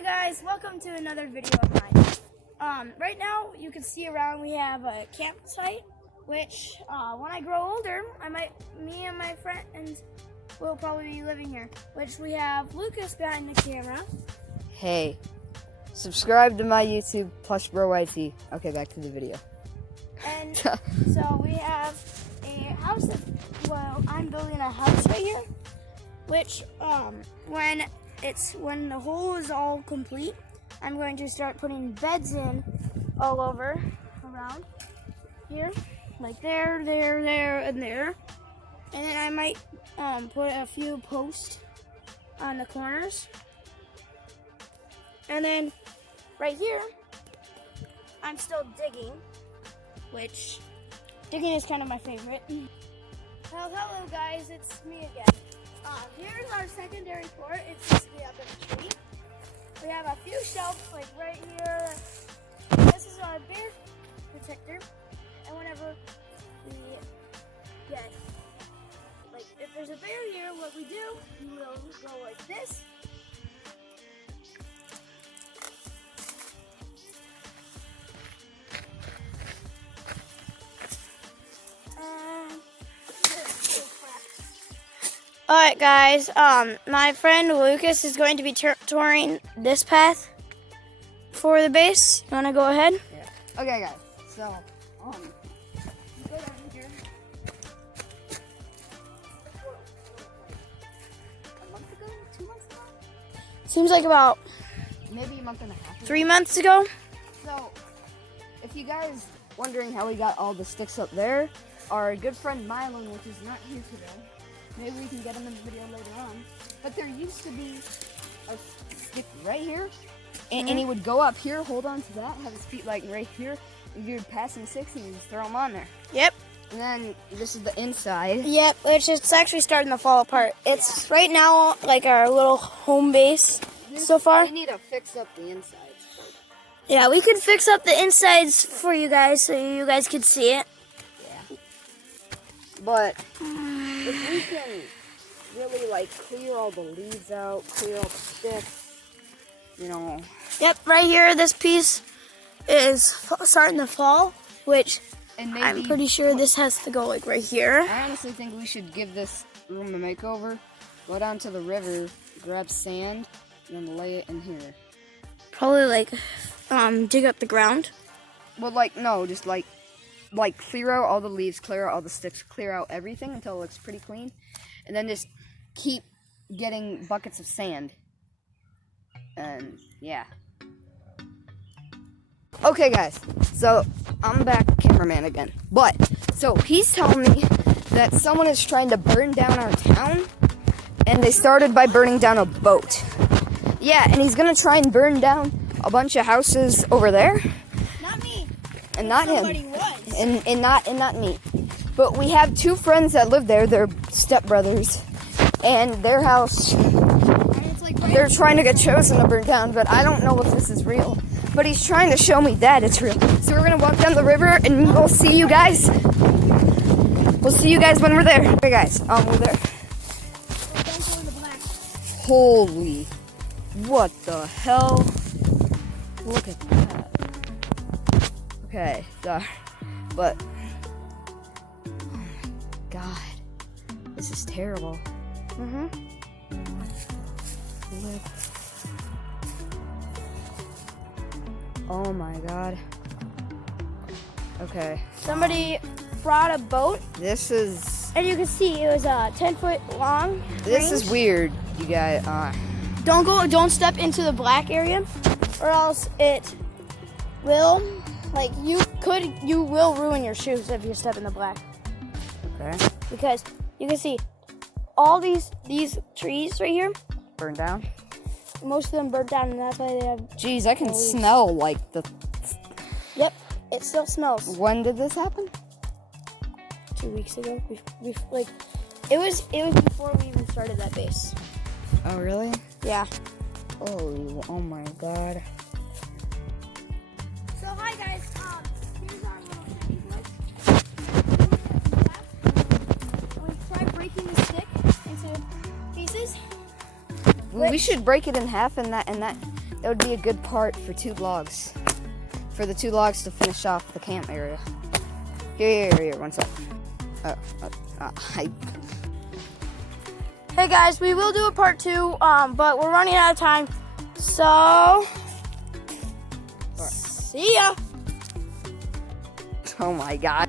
Hi guys, welcome to another video of mine. Right now you can see around we have a campsite, which when I grow older, me and my friends will probably be living here. Which we have Lucas behind the camera. Hey, subscribe to my YouTube, PlushBroYT. Okay, back to the video. And so we have a house I'm building a house right here, which when the hole is all complete, I'm going to start putting beds in all over around here, like there, and there. And then I might put a few posts on the corners. And then right here, I'm still digging, which digging is kind of my favorite. Well, hello guys, it's me again. Here's our secondary fort. It's basically up in a tree. We have a few shelves like right here. This is our bear protector. And whenever we get, like if there's a bear here, what we do, we will go like this. Alright guys, my friend Lucas is going to be touring this path for the base. You want to go ahead? Yeah. Okay guys, so, go down here. A month ago? 2 months ago? Seems like about Maybe a month and a half ago. 3 months ago. So, if you guys wondering how we got all the sticks up there, our good friend Mylon, which is not here today, maybe we can get him in the video later on. But there used to be a stick right here, and he would go up here, hold on to that, have his feet like right here, and you'd pass him sticks and you just throw them on there. Yep. And then this is the inside. Yep, which is actually starting to fall apart. It's right now like our little home base so far. We need to fix up the insides. Yeah, we could fix up the insides for you guys so you guys could see it. Yeah. But if we can really like clear all the leaves out, clear all the sticks, you know. Yep, right here, this piece is starting to fall, which And maybe, I'm pretty sure this has to go like right here. I honestly think we should give this room a makeover. Go down to the river, grab sand, and then lay it in here. Probably like dig up the ground. Well, like, no, just like clear out all the leaves, clear out all the sticks, clear out everything until it looks pretty clean. And then just keep getting buckets of sand. And, yeah. Okay, guys, so I'm back, cameraman again. But, so he's telling me that someone is trying to burn down our town, and they started by burning down a boat. Yeah, and he's gonna try and burn down a bunch of houses over there. Not me. And not Somebody him. was. And not me. But we have two friends that live there, they're stepbrothers. And their house, And it's like right they're trying to get chosen to burn down, but I don't know if this is real. But he's trying to show me that it's real. So we're gonna walk down the river and we'll see you guys. We'll see you guys when we're there. Okay guys, we're there. in the black. Holy, what the hell? Look at that. Okay, sorry, but, oh my god, this is terrible. Look. Oh my god. Okay. Somebody brought a boat, This is and you can see it was 10 foot long. this is weird, you guys. Don't step into the black area, or else it will, like you will ruin your shoes if you step in the black. Okay. Because you can see all these trees right here, Burn down. most of them burnt down, and that's why they have. Jeez, I can leaves. smell like the. Yep, it still smells. When did this happen? 2 weeks ago, like it was before we even started that base. Oh really? Yeah. Holy, oh my god. So hi guys, here's our little camping place. We tried breaking the stick into pieces. We should break it in half and that would be a good part for 2 logs. For the 2 logs to finish off the camp area. Here, 1 sec. Hey guys, we will do a part 2, but we're running out of time. So, see ya. Oh my god.